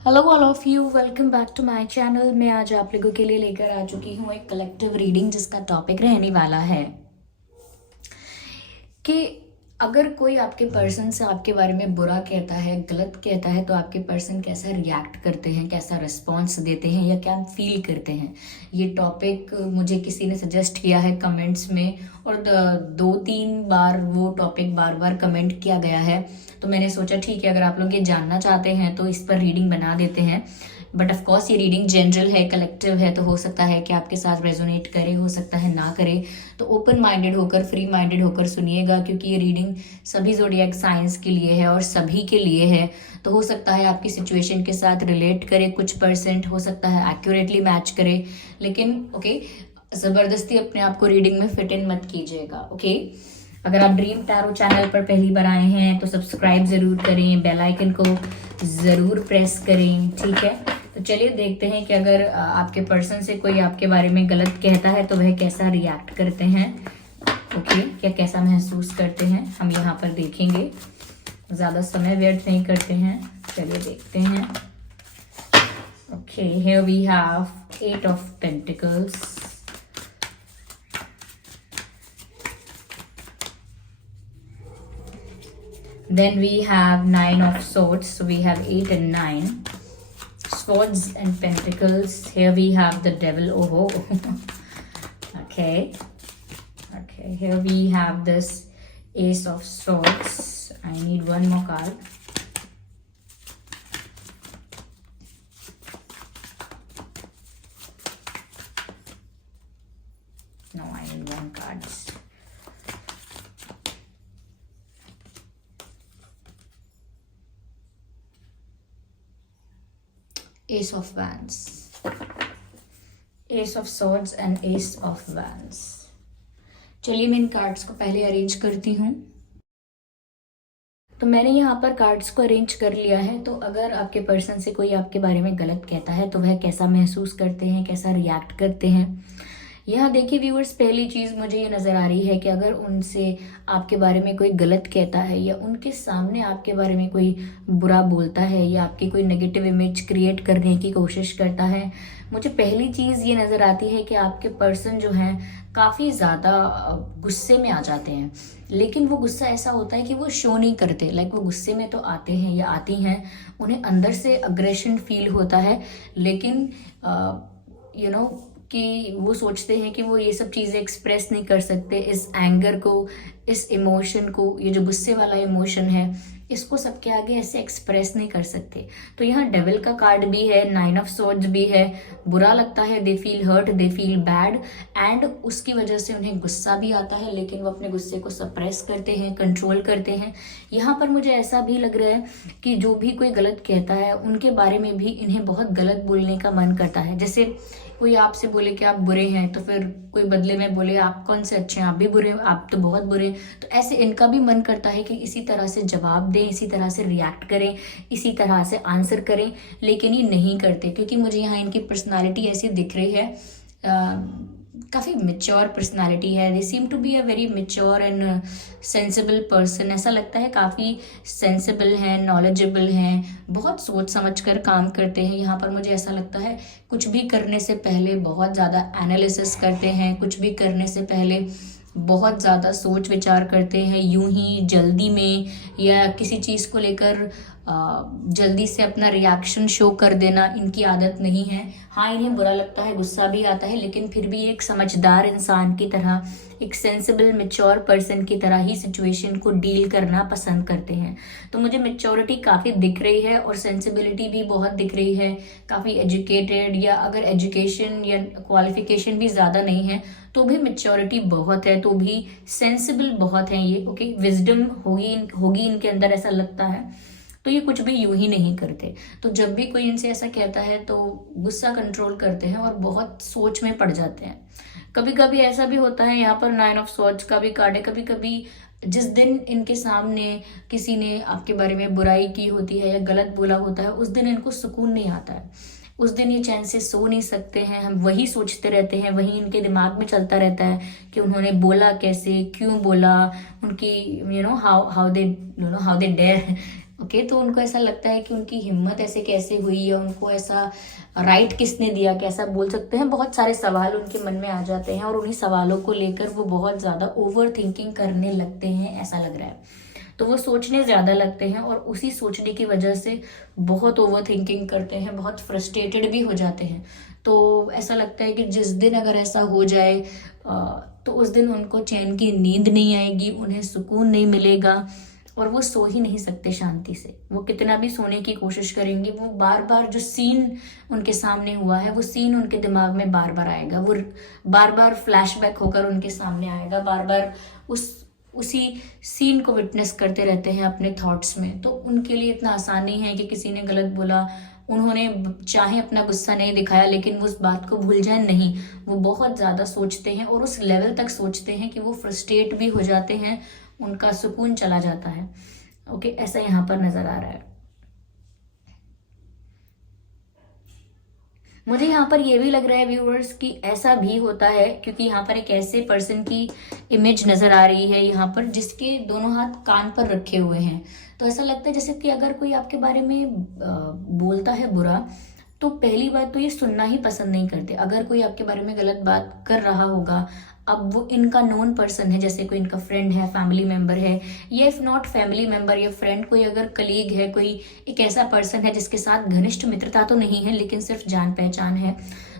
Hello all of you, welcome back to my channel. मैं आज आप लोगों के लिए लेकर आ चुकी हूँ एक कलेक्टिव रीडिंग जिसका टॉपिक रहने वाला है कि अगर कोई आपके पर्सन से आपके बारे में बुरा कहता है, गलत कहता है, तो आपके पर्सन कैसा रिएक्ट करते हैं, कैसा रिस्पॉन्स देते हैं या क्या फील करते हैं। ये टॉपिक मुझे किसी ने सजेस्ट किया है कमेंट्स में, और 2-3 बार वो टॉपिक बार बार कमेंट किया गया है। तो मैंने सोचा ठीक है, अगर आप लोग ये जानना चाहते हैं तो इस पर रीडिंग बना देते हैं। बट ऑफ कोर्स ये रीडिंग जनरल है, कलेक्टिव है, तो हो सकता है कि आपके साथ रेजोनेट करे, हो सकता है ना करे। तो ओपन माइंडेड होकर, फ्री माइंडेड होकर सुनिएगा, क्योंकि ये रीडिंग सभी ज़ोडिएक साइंस के लिए है और सभी के लिए है। तो हो सकता है आपकी सिचुएशन के साथ रिलेट करे, कुछ परसेंट हो सकता है एक्यूरेटली मैच करे, लेकिन ओके, ज़बरदस्ती अपने आप को रीडिंग में फिट इन मत कीजिएगा। ओके, अगर आप ड्रीम टैरो चैनल पर पहली बार आए हैं तो सब्सक्राइब ज़रूर करें, बेल आइकन को ज़रूर प्रेस करें, ठीक है। तो चलिए देखते हैं कि अगर आपके पर्सन से कोई आपके बारे में गलत कहता है तो वह कैसा रिएक्ट करते हैं। ओके, क्या कैसा महसूस करते हैं, हम यहाँ पर देखेंगे। ज़्यादा समय व्यर्थ नहीं करते हैं, चलिए देखते हैं। Okay, here we have 8 of pentacles, then we have 9 of swords, so we have 8 and 9. Swords and pentacles, here we have the devil. Oh okay, here we have this ace of swords. I need one more card. No, I need one card. Ace of Wands, Ace of Swords and Ace of Wands. चलिए मैं इन cards को पहले arrange करती हूँ। तो मैंने यहाँ पर कार्ड्स को अरेंज कर लिया है। तो अगर आपके पर्सन से कोई आपके बारे में गलत कहता है तो वह कैसा महसूस करते हैं, कैसा रिएक्ट करते हैं। यहाँ देखिए व्यूअर्स, पहली चीज़ मुझे ये नज़र आ रही है कि अगर उनसे आपके बारे में कोई गलत कहता है या उनके सामने आपके बारे में कोई बुरा बोलता है या आपकी कोई नेगेटिव इमेज क्रिएट करने की कोशिश करता है, मुझे पहली चीज़ ये नज़र आती है कि आपके पर्सन जो हैं काफ़ी ज़्यादा गुस्से में आ जाते हैं। लेकिन वो गुस्सा ऐसा होता है कि वो शो नहीं करते। लाइक वो गुस्से में तो आते हैं या आती हैं, उन्हें अंदर से अग्रेशन फील होता है, लेकिन यू नो कि वो सोचते हैं कि वो ये सब चीज़ें एक्सप्रेस नहीं कर सकते। इस एंगर को, इस इमोशन को, ये जो गुस्से वाला इमोशन है, इसको सबके आगे ऐसे एक्सप्रेस नहीं कर सकते। तो यहाँ डेविल का कार्ड भी है, 9 ऑफ स्वॉर्ड्स भी है। बुरा लगता है, they feel hurt, they feel bad, and उसकी वजह से उन्हें गुस्सा भी आता है, लेकिन वो अपने गुस्से को सप्रेस करते हैं, कंट्रोल करते हैं। यहाँ पर मुझे ऐसा भी लग रहा है कि जो भी कोई गलत कहता है उनके बारे में भी इन्हें बहुत गलत बोलने का मन करता है। जैसे कोई आपसे बोले कि आप बुरे हैं, तो फिर कोई बदले में बोले आप कौन से अच्छे हैं, आप भी बुरे, आप तो बहुत बुरे। तो ऐसे इनका भी मन करता है कि इसी तरह से जवाब दें, इसी तरह से रिएक्ट करें, इसी तरह से आंसर करें, लेकिन ये नहीं करते, क्योंकि मुझे यहाँ इनकी पर्सनालिटी ऐसी दिख रही है, काफ़ी मेच्योर पर्सनालिटी है। They seem to be a very mature and sensible person. ऐसा लगता है काफ़ी सेंसिबल हैं, नॉलेजेबल हैं, बहुत सोच समझ कर काम करते हैं। यहाँ पर मुझे ऐसा लगता है कुछ भी करने से पहले बहुत ज़्यादा एनालिसिस करते हैं, कुछ भी करने से पहले बहुत ज़्यादा सोच विचार करते हैं। यूं ही जल्दी में या किसी चीज़ को लेकर जल्दी से अपना रिएक्शन शो कर देना इनकी आदत नहीं है। हाँ, इन्हें बुरा लगता है, गुस्सा भी आता है, लेकिन फिर भी एक समझदार इंसान की तरह, एक सेंसिबल मेच्योर पर्सन की तरह ही सिचुएशन को डील करना पसंद करते हैं। तो मुझे मेच्योरिटी काफ़ी दिख रही है और सेंसिबिलिटी भी बहुत दिख रही है। काफ़ी एजुकेटेड, या अगर एजुकेशन या क्वालिफिकेशन भी ज़्यादा नहीं है तो भी मेच्योरिटी बहुत है, तो भी सेंसिबल बहुत हैं ये। ओके, विजडम होगी इनके अंदर, ऐसा लगता है। तो ये कुछ भी यूं ही नहीं करते। तो जब भी कोई इनसे ऐसा कहता है तो गुस्सा कंट्रोल करते हैं और बहुत सोच में पड़ जाते हैं। कभी कभी ऐसा भी होता है, यहाँ पर 9 ऑफ स्वॉर्ड्स का भी कार्ड है, कभी कभी जिस दिन इनके सामने किसी ने आपके बारे में बुराई की होती है या गलत बोला होता है, उस दिन इनको सुकून नहीं आता है। उस दिन ये चैन से सो नहीं सकते हैं, हम वही सोचते रहते हैं, वही इनके दिमाग में चलता रहता है कि उन्होंने बोला कैसे, क्यों बोला, उनकी हाउ दे डेयर ओके, तो उनको ऐसा लगता है कि उनकी हिम्मत ऐसे कैसे हुई, या उनको ऐसा राइट किसने दिया, कैसा बोल सकते हैं, बहुत सारे सवाल उनके मन में आ जाते हैं और उन्हीं सवालों को लेकर वो बहुत ज़्यादा ओवर थिंकिंग करने लगते हैं, ऐसा लग रहा है। तो वो सोचने ज़्यादा लगते हैं और उसी सोचने की वजह से बहुत ओवर थिंकिंग करते हैं, बहुत फ्रस्ट्रेटेड भी हो जाते हैं। तो ऐसा लगता है कि जिस दिन अगर ऐसा हो जाए तो उस दिन उनको चैन की नींद नहीं आएगी, उन्हें सुकून नहीं मिलेगा और वो सो ही नहीं सकते शांति से। वो कितना भी सोने की कोशिश करेंगे, वो बार बार जो सीन उनके सामने हुआ है वो सीन उनके दिमाग में बार बार आएगा, वो बार बार फ्लैशबैक होकर उनके सामने आएगा, बार बार उसी सीन को विटनेस करते रहते हैं अपने थॉट्स में। तो उनके लिए इतना आसान नहीं है कि किसी ने गलत बोला, उन्होंने चाहे अपना गुस्सा नहीं दिखाया लेकिन वो उस बात को भूल जाए, नहीं, वो बहुत ज़्यादा सोचते हैं और उस लेवल तक सोचते हैं कि वो फ्रस्ट्रेट भी हो जाते हैं, उनका सुकून चला जाता है। ओके, ऐसा यहाँ पर नजर आ रहा है। मुझे यहाँ पर ये भी लग रहा है व्यूअर्स कि ऐसा भी होता है, क्योंकि यहाँ पर एक ऐसे पर्सन की इमेज नजर आ रही है यहाँ पर जिसके दोनों हाथ कान पर रखे हुए हैं। तो ऐसा लगता है जैसे कि अगर कोई आपके बारे में बोलता है बुरा, तो पहली बात तो ये सुनना ही पसंद नहीं करते। अगर कोई आपके बारे में गलत बात कर रहा होगा, अब वो इनका नोन पर्सन है, जैसे कोई इनका फ्रेंड है, फैमिली मेंबर है, या इफ नॉट फैमिली मेंबर या फ्रेंड, कोई अगर कलीग है, कोई एक ऐसा पर्सन है जिसके साथ घनिष्ठ मित्रता तो नहीं है लेकिन सिर्फ जान पहचान है,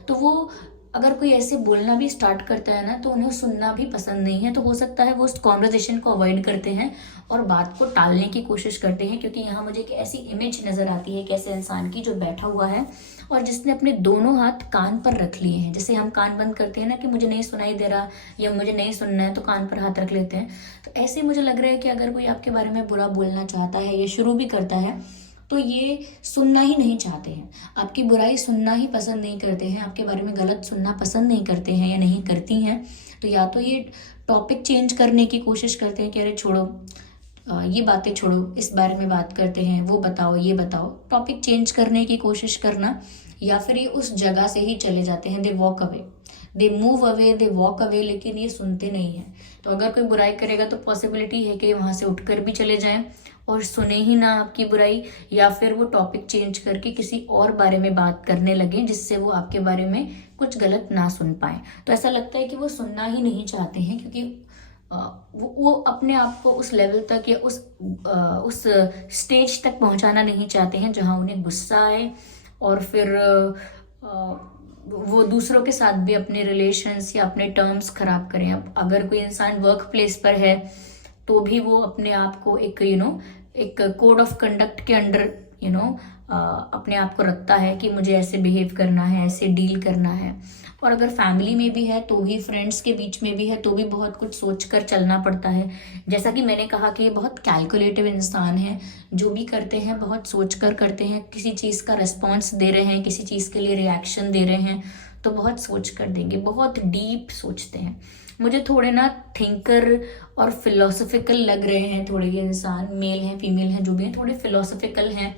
तो वो अगर कोई ऐसे बोलना भी स्टार्ट करता है ना, तो उन्हें सुनना भी पसंद नहीं है। तो हो सकता है वो उस कॉन्वर्जेशन को अवॉइड करते हैं और बात को टालने की कोशिश करते हैं, क्योंकि यहाँ मुझे एक ऐसी इमेज नजर आती है एक ऐसे इंसान की जो बैठा हुआ है और जिसने अपने दोनों हाथ कान पर रख लिए हैं। जैसे हम कान बंद करते हैं ना कि मुझे नहीं सुनाई दे रहा या मुझे नहीं सुनना है, तो कान पर हाथ रख लेते हैं। तो ऐसे मुझे लग रहा है कि अगर कोई आपके बारे में बुरा बोलना चाहता है या शुरू भी करता है, तो ये सुनना ही नहीं चाहते हैं, आपकी बुराई सुनना ही पसंद नहीं करते हैं, आपके बारे में गलत सुनना पसंद नहीं करते हैं या नहीं करती हैं। तो या तो ये टॉपिक चेंज करने की कोशिश करते हैं कि अरे छोड़ो, ये बातें छोड़ो, इस बारे में बात करते हैं, वो बताओ, ये बताओ, टॉपिक चेंज करने की कोशिश करना, या फिर ये उस जगह से ही चले जाते हैं, they walk away, they move away, they walk away, लेकिन ये सुनते नहीं हैं। तो अगर कोई बुराई करेगा तो पॉसिबिलिटी है कि वहाँ से उठकर भी चले जाएं और सुने ही ना आपकी बुराई, या फिर वो टॉपिक चेंज करके किसी और बारे में बात करने लगे जिससे वो आपके बारे में कुछ गलत ना सुन पाए। तो ऐसा लगता है कि वो सुनना ही नहीं चाहते हैं, क्योंकि वो अपने आप को उस लेवल तक या उस स्टेज तक पहुंचाना नहीं चाहते हैं जहां उन्हें गुस्सा आए और फिर वो दूसरों के साथ भी अपने रिलेशंस या अपने टर्म्स खराब करें। अब अगर कोई इंसान वर्क प्लेस पर है तो भी वो अपने आप को एक एक कोड ऑफ कंडक्ट के अंडर अपने आप को रखता है कि मुझे ऐसे बिहेव करना है, ऐसे डील करना है। और अगर फैमिली में भी है तो भी, फ्रेंड्स के बीच में भी है तो भी बहुत कुछ सोचकर चलना पड़ता है। जैसा कि मैंने कहा कि ये बहुत कैलकुलेटिव इंसान है, जो भी करते हैं बहुत सोचकर करते हैं, किसी चीज़ का रिस्पॉन्स दे रहे हैं, किसी चीज़ के लिए रिएक्शन दे रहे हैं तो बहुत सोच कर देंगे, बहुत डीप सोचते हैं। मुझे थोड़े ना थिंकर और फिलोसफिकल लग रहे हैं थोड़े ये इंसान, मेल हैं फीमेल हैं जो भी हैं, थोड़े फिलोसफिकल हैं,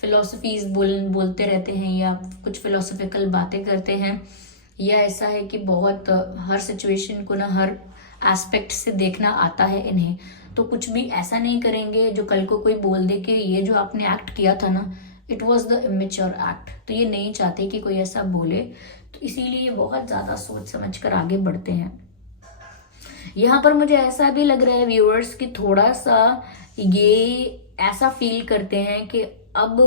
फिलोसफीज बोलते रहते हैं या कुछ फिलोसफिकल बातें करते हैं, या ऐसा है कि बहुत हर सिचुएशन को ना हर एस्पेक्ट से देखना आता है इन्हें। तो कुछ भी ऐसा नहीं करेंगे जो कल को कोई बोल दे कि ये जो आपने एक्ट किया था ना, it was the immature act. तो ये नहीं चाहते कि कोई ऐसा बोले, तो इसीलिए ये बहुत ज़्यादा सोच समझ कर आगे बढ़ते हैं। यहाँ पर मुझे ऐसा भी लग रहा है व्यूअर्स कि थोड़ा सा ये ऐसा फील करते हैं कि अब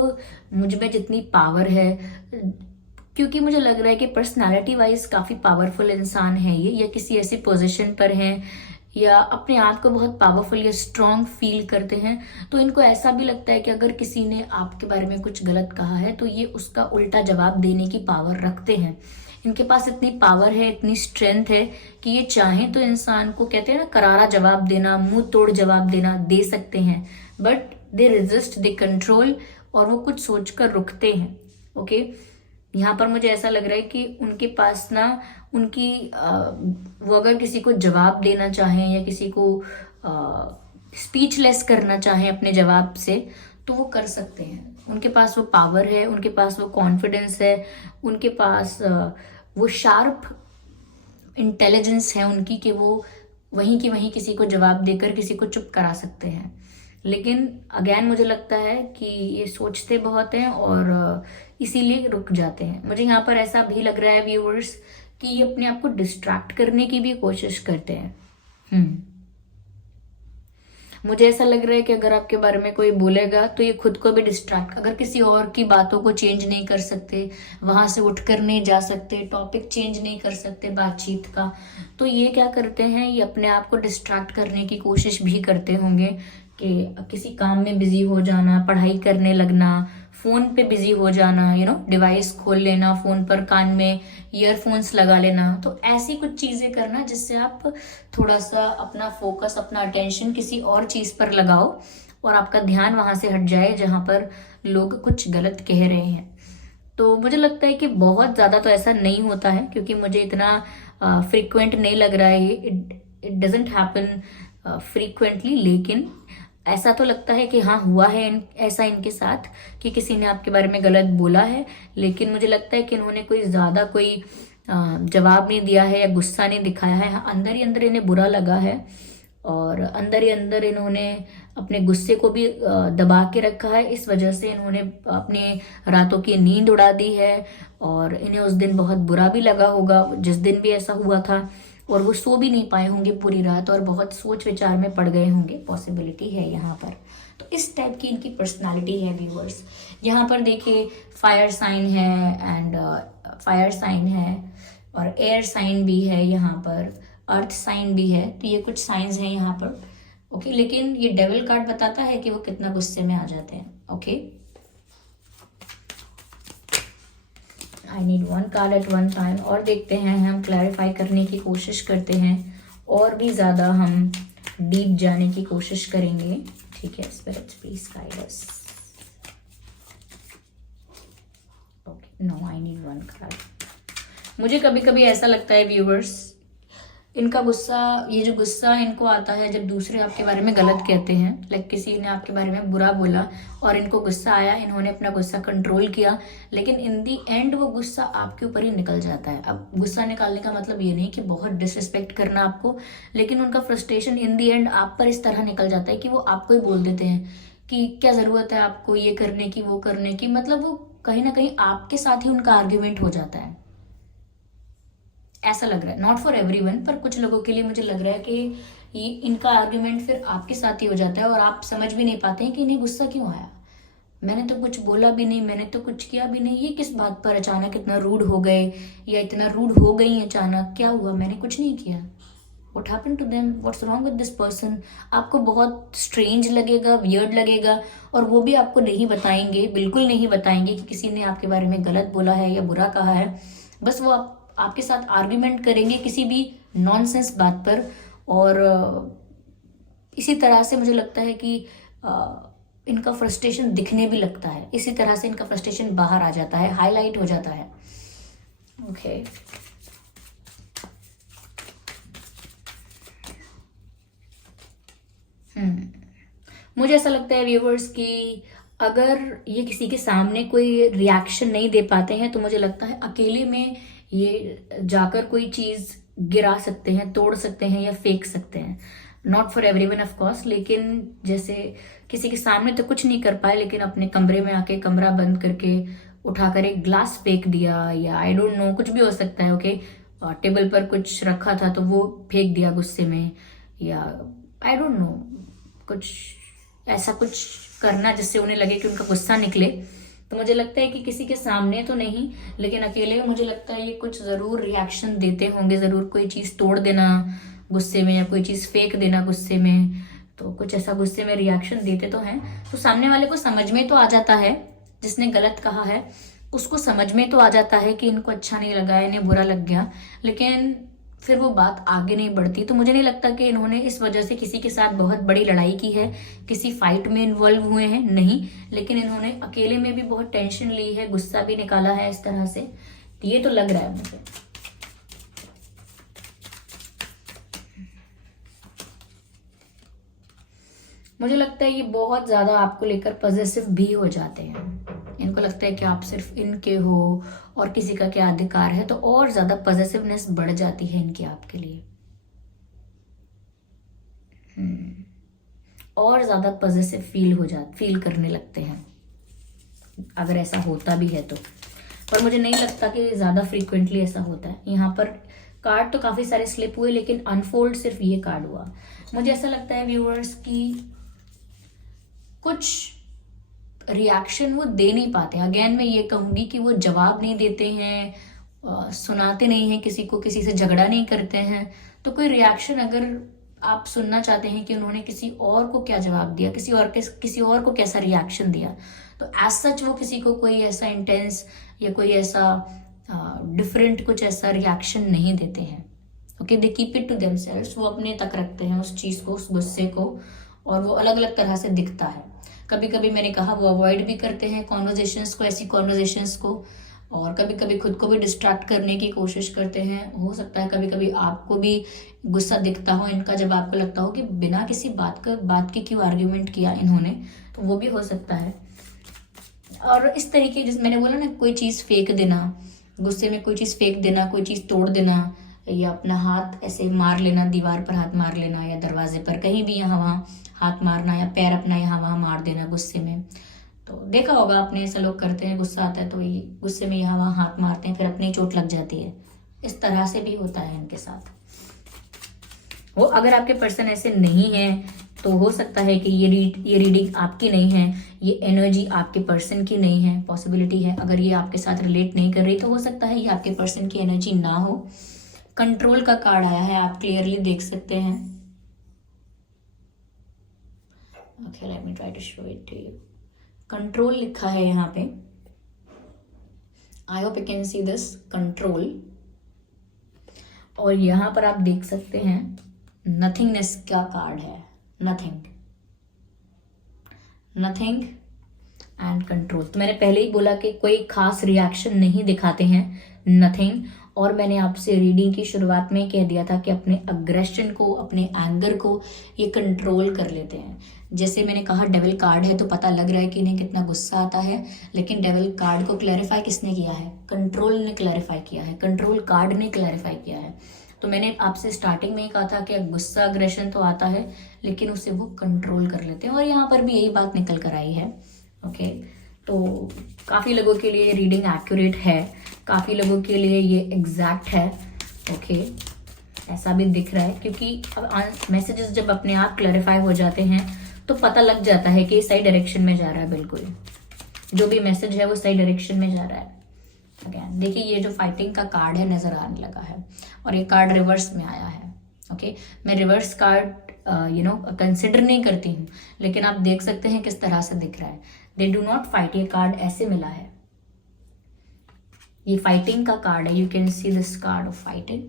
मुझ में जितनी पावर है, क्योंकि मुझे लग रहा है कि पर्सनालिटी वाइज काफ़ी पावरफुल इंसान है ये, या किसी ऐसी पोजीशन पर हैं या अपने आप को बहुत पावरफुल या स्ट्रांग फील करते हैं, तो इनको ऐसा भी लगता है कि अगर किसी ने आपके बारे में कुछ गलत कहा है तो ये उसका उल्टा जवाब देने की पावर रखते हैं। इनके पास इतनी पावर है, इतनी स्ट्रेंथ है कि ये चाहें तो इंसान को, कहते हैं ना, करारा जवाब देना, मुंह तोड़ जवाब देना, दे सकते हैं, but they resist, they control, और वो कुछ सोचकर रुकते हैं। ओके, यहाँ पर मुझे ऐसा लग रहा है कि उनके पास ना वो अगर किसी को जवाब देना चाहें या किसी को स्पीचलेस करना चाहें अपने जवाब से, तो वो कर सकते हैं। उनके पास वो पावर है, उनके पास वो कॉन्फिडेंस है, उनके पास वो शार्प इंटेलिजेंस है उनकी, कि वो वहीं की वहीं किसी को जवाब देकर किसी को चुप करा सकते हैं। लेकिन अगेन मुझे लगता है कि ये सोचते बहुत हैं और इसीलिए रुक जाते हैं। मुझे यहाँ पर ऐसा भी लग रहा है व्यूअर्स कि ये अपने आप को डिस्ट्रैक्ट करने की भी कोशिश करते हैं। मुझे ऐसा लग रहा है कि अगर आपके बारे में कोई बोलेगा तो ये खुद को भी डिस्ट्रैक्ट, अगर किसी और की बातों को चेंज नहीं कर सकते, वहां से उठकर नहीं जा सकते, टॉपिक चेंज नहीं कर सकते बातचीत का, तो ये क्या करते हैं, ये अपने आप को डिस्ट्रैक्ट करने की कोशिश भी करते होंगे कि किसी काम में बिजी हो जाना, पढ़ाई करने लगना, फोन पे बिजी हो जाना, डिवाइस खोल लेना, फोन पर कान में ईयरफोन्स लगा लेना। तो ऐसी कुछ चीजें करना जिससे आप थोड़ा सा अपना फोकस, अपना अटेंशन किसी और चीज पर लगाओ और आपका ध्यान वहां से हट जाए जहां पर लोग कुछ गलत कह रहे हैं। तो मुझे लगता है कि बहुत ज्यादा तो ऐसा नहीं होता है, क्योंकि मुझे इतना फ्रीक्वेंट नहीं लग रहा है, इट डजेंट हैपन फ्रीक्वेंटली, लेकिन ऐसा तो लगता है कि हाँ हुआ है ऐसा इनके साथ कि किसी ने आपके बारे में गलत बोला है, लेकिन मुझे लगता है कि इन्होंने कोई ज्यादा कोई जवाब नहीं दिया है या गुस्सा नहीं दिखाया है। हाँ, अंदर ही अंदर इन्हें बुरा लगा है और अंदर ही अंदर इन्होंने अपने गुस्से को भी दबा के रखा है। इस वजह से इन्होंने अपनी रातों की नींद उड़ा दी है और इन्हें उस दिन बहुत बुरा भी लगा होगा जिस दिन भी ऐसा हुआ था, और वो सो भी नहीं पाए होंगे पूरी रात और बहुत सोच विचार में पड़ गए होंगे, पॉसिबिलिटी है यहाँ पर। तो इस टाइप की इनकी पर्सनालिटी है व्यूअर्स। यहाँ पर देखिए फायर साइन है एंड फायर साइन है और एयर साइन भी है, यहाँ पर अर्थ साइन भी है, तो ये कुछ साइंस हैं यहाँ पर। ओके, लेकिन ये डेविल कार्ड बताता है कि वो कितना गुस्से में आ जाते हैं। Okay, I need one card at one time और देखते हैं, हम क्लैरिफाई करने की कोशिश करते हैं और भी ज़्यादा हम डीप जाने की कोशिश करेंगे। ठीक है, spirits please guide us. Okay, no, I need one card. मुझे कभी कभी ऐसा लगता है व्यूअर्स, इनका गुस्सा, ये जो गुस्सा इनको आता है जब दूसरे आपके बारे में गलत कहते हैं, लाइक किसी ने आपके बारे में बुरा बोला और इनको गुस्सा आया, इन्होंने अपना गुस्सा कंट्रोल किया, लेकिन इन दी एंड वो गुस्सा आपके ऊपर ही निकल जाता है। अब गुस्सा निकालने का मतलब ये नहीं कि बहुत डिसरिस्पेक्ट करना आपको, लेकिन उनका फ्रस्ट्रेशन इन दी एंड आप पर इस तरह निकल जाता है कि वो आपको ही बोल देते हैं कि क्या जरूरत है आपको ये करने की, वो करने की, मतलब वो कहीं ना कहीं आपके साथ ही उनका आर्ग्यूमेंट हो जाता है। ऐसा लग रहा है, नॉट फॉर एवरीवन, पर कुछ लोगों के लिए मुझे लग रहा है कि ये इनका आर्ग्यूमेंट फिर आपके साथ ही हो जाता है और आप समझ भी नहीं पाते हैं कि इन्हें गुस्सा क्यों आया। मैंने तो कुछ बोला भी नहीं, मैंने तो कुछ किया भी नहीं, ये किस बात पर अचानक इतना रूड हो गए या इतना रूड हो गई अचानक, क्या हुआ, मैंने कुछ नहीं किया। What happened to them? What's wrong with this person? आपको बहुत स्ट्रेंज लगेगा, वियर्ड लगेगा, और वो भी आपको नहीं बताएंगे, बिल्कुल नहीं बताएंगे कि किसी ने आपके बारे में गलत बोला है या बुरा कहा है। बस वो आपके साथ आर्ग्यूमेंट करेंगे किसी भी नॉनसेंस बात पर, और इसी तरह से मुझे लगता है कि इनका फ्रस्ट्रेशन दिखने भी लगता है, इसी तरह से इनका फ्रस्ट्रेशन बाहर आ जाता है, हाईलाइट हो जाता है। ओके, मुझे ऐसा लगता है व्यूवर्स कि अगर ये किसी के सामने कोई रिएक्शन नहीं दे पाते हैं तो मुझे लगता है अकेले में ये जाकर कोई चीज गिरा सकते हैं, तोड़ सकते हैं या फेंक सकते हैं। Not for everyone of course, लेकिन जैसे किसी के सामने तो कुछ नहीं कर पाए, लेकिन अपने कमरे में आके कमरा बंद करके उठाकर एक ग्लास फेंक दिया, या आई डोंट नो, कुछ भी हो सकता है। ओके, टेबल पर कुछ रखा था तो वो फेंक दिया गुस्से में, या आई डोंट नो, कुछ ऐसा कुछ करना जिससे उन्हें लगे कि उनका गुस्सा निकले। तो मुझे लगता है कि किसी के सामने तो नहीं, लेकिन अकेले मुझे लगता है ये कुछ जरूर रिएक्शन देते होंगे, जरूर कोई चीज तोड़ देना गुस्से में या कोई चीज फेंक देना गुस्से में, तो कुछ ऐसा गुस्से में रिएक्शन देते तो हैं। तो सामने वाले को समझ में तो आ जाता है, जिसने गलत कहा है उसको समझ में तो आ जाता है कि इनको अच्छा नहीं लगा, इन्हें बुरा लग गया, लेकिन फिर वो बात आगे नहीं बढ़ती। तो मुझे नहीं लगता कि इन्होंने इस वजह से किसी के साथ बहुत बड़ी लड़ाई की है, किसी फाइट में इन्वॉल्व हुए हैं, नहीं, लेकिन इन्होंने अकेले में भी बहुत टेंशन ली है, गुस्सा भी निकाला है इस तरह से, ये तो लग रहा है मुझे। मुझे लगता है ये बहुत ज्यादा आपको लेकर पॉजिटिव भी हो जाते हैं। इनको लगता है कि आप सिर्फ इनके हो और किसी का क्या अधिकार है, तो और ज्यादा पॉजिटिवनेस बढ़ जाती है इनकी आपके लिए। और ज़्यादा पॉजिटिव फील करने लगते हैं, अगर ऐसा होता भी है तो। पर मुझे नहीं लगता कि ज़्यादा फ्रीक्वेंटली ऐसा होता है। यहाँ पर कार्ड तो काफ़ी सारे स्लिप हुए, लेकिन अनफोल्ड सिर्फ ये कार्ड हुआ। मुझे ऐसा लगता है व्यूअर्स की कुछ रिएक्शन वो दे नहीं पाते। अगेन मैं ये कहूँगी कि वो जवाब नहीं देते हैं, सुनाते नहीं हैं किसी को, किसी से झगड़ा नहीं करते हैं। तो कोई रिएक्शन अगर आप सुनना चाहते हैं कि उन्होंने किसी और को क्या जवाब दिया, किसी और को कैसा रिएक्शन दिया, तो एज सच वो किसी को कोई ऐसा इंटेंस या कोई ऐसा डिफरेंट कुछ ऐसा रिएक्शन नहीं देते हैं। Okay, they keep it to themselves. वो अपने तक रखते हैं उस चीज़ को, उस गुस्से को, और वो अलग अलग तरह से दिखता है। कभी कभी मैंने कहा वो अवॉइड भी करते हैं कॉन्वर्जेशंस को, ऐसी कॉन्वर्जेशंस को, और कभी कभी खुद को भी डिस्ट्रैक्ट करने की कोशिश करते हैं। हो सकता है कभी कभी आपको भी गुस्सा दिखता हो इनका, जब आपको लगता हो कि बिना किसी बात की क्यों आर्ग्यूमेंट किया इन्होंने, तो वो भी हो सकता है। और इस तरीके, जैसे मैंने बोला ना, कोई चीज़ फेंक देना, गुस्से में कोई चीज़ फेंक देना, कोई चीज़ तोड़ देना, या अपना हाथ ऐसे मार लेना, दीवार पर हाथ मार लेना, या दरवाजे पर कहीं भी यहाँ वहाँ हाथ मारना, या पैर अपना यहाँ वहाँ मार देना गुस्से में। तो देखा होगा आपने, ऐसा लोग करते हैं, गुस्सा आता है तो ये गुस्से में यहाँ वहाँ हाथ मारते हैं, फिर अपनी चोट लग जाती है। इस तरह से भी होता है इनके साथ। वो अगर आपके पर्सन ऐसे नहीं है तो हो सकता है कि ये रीडिंग आपकी नहीं है, ये एनर्जी आपके पर्सन की नहीं है। पॉसिबिलिटी है, अगर ये आपके साथ रिलेट नहीं कर रही तो हो सकता है ये आपके पर्सन की एनर्जी ना हो। कंट्रोल का कार्ड आया है, आप क्लियरली देख सकते हैं। Okay, let me try to show it to you. Control लिखा है यहाँ पे। I hope you can see this, control. और यहाँ पर आप देख सकते हैं नथिंगनेस का कार्ड है। Nothing and control. तो मैंने पहले ही बोला कि कोई खास रिएक्शन नहीं दिखाते हैं, नथिंग। और मैंने आपसे रीडिंग की शुरुआत में कह दिया था कि अपने अग्रेशन को, अपने एंगर को ये कंट्रोल कर लेते हैं। जैसे मैंने कहा डेविल कार्ड है, तो पता लग रहा है कि इन्हें कितना गुस्सा आता है, लेकिन डेविल कार्ड को क्लैरिफाई किसने किया है? कंट्रोल ने क्लैरिफाई किया है, कंट्रोल कार्ड ने क्लैरिफाई किया है। तो मैंने आपसे स्टार्टिंग में ही कहा था कि गुस्सा, अग्रेशन तो आता है, लेकिन उसे वो कंट्रोल कर लेते हैं, और यहाँ पर भी यही बात निकल कर आई है। ओके, तो काफ़ी लोगों के लिए रीडिंग एक्यूरेट है, काफ़ी लोगों के लिए ये एग्जैक्ट है। ओके, ऐसा भी दिख रहा है, क्योंकि अब मैसेजेस जब अपने आप क्लैरिफाई हो जाते हैं तो पता लग जाता है कि सही डायरेक्शन में जा रहा है। बिल्कुल जो भी मैसेज है वो सही डायरेक्शन में जा रहा है। अगेन देखिए, ये जो फाइटिंग का कार्ड है नजर आने लगा है, और ये कार्ड रिवर्स में आया है। ओके, मैं रिवर्स कार्ड कंसिडर नहीं करती हूँ, लेकिन आप देख सकते हैं किस तरह से दिख रहा है। दे डू नॉट फाइट, ये कार्ड ऐसे मिला है, ये फाइटिंग का कार्ड है। You can see this card of fighting.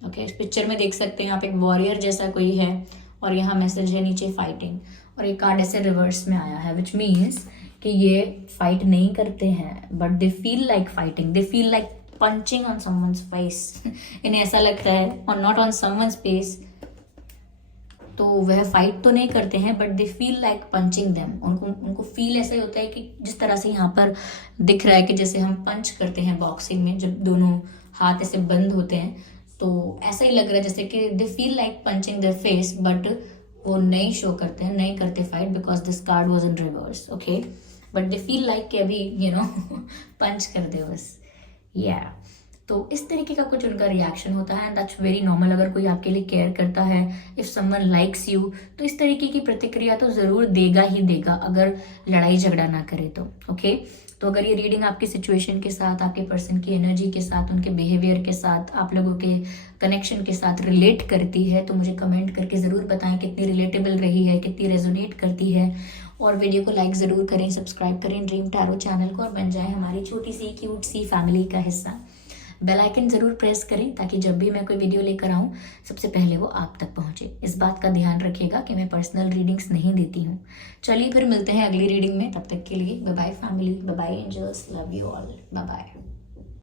Okay, इस पिक्चर में देख सकते हैं आप, एक वॉरियर जैसा कोई है, और यहाँ मैसेज है नीचे फाइटिंग, और ये कार्ड ऐसे रिवर्स में आया है, विच मीन्स कि ये फाइट नहीं करते हैं, but they feel like fighting, they feel like punching on someone's face. इन्हें ऐसा लगता है, और नॉट ऑन समवन्स फेस, तो वह फाइट तो नहीं करते हैं, but they feel like punching them. उनको फील ऐसा ही होता है कि जिस तरह से यहाँ पर दिख रहा है कि जैसे हम पंच करते हैं बॉक्सिंग में, जब दोनों हाथ ऐसे बंद होते हैं, तो ऐसा ही लग रहा है जैसे कि they feel like punching their face, but वो नहीं शो करते हैं, नहीं करते fight, because this card was in reverse. Okay, but they feel like कि अभी पंच कर दे बस। तो इस तरीके का कुछ उनका रिएक्शन होता है, एंड दैट्स वेरी नॉर्मल। अगर कोई आपके लिए केयर करता है, इफ समवन लाइक्स यू, तो इस तरीके की प्रतिक्रिया तो जरूर देगा ही देगा, अगर लड़ाई झगड़ा ना करे तो। ओके, तो अगर ये रीडिंग आपकी सिचुएशन के साथ, आपके पर्सन की एनर्जी के साथ, उनके बिहेवियर के साथ, आप लोगों के कनेक्शन के साथ रिलेट करती है, तो मुझे कमेंट करके ज़रूर बताएं कितनी रिलेटेबल रही है, कितनी रेजोनेट करती है। और वीडियो को लाइक ज़रूर करें, सब्सक्राइब करें ड्रीम टैरो चैनल को, और बन जाए हमारी छोटी सी क्यूट सी फैमिली का हिस्सा। बेल आइकन ज़रूर प्रेस करें, ताकि जब भी मैं कोई वीडियो लेकर आऊँ सबसे पहले वो आप तक पहुँचे। इस बात का ध्यान रखिएगा कि मैं पर्सनल रीडिंग्स नहीं देती हूँ। चलिए फिर मिलते हैं अगली रीडिंग में, तब तक के लिए bye bye family, bye bye angels, love you all, bye bye.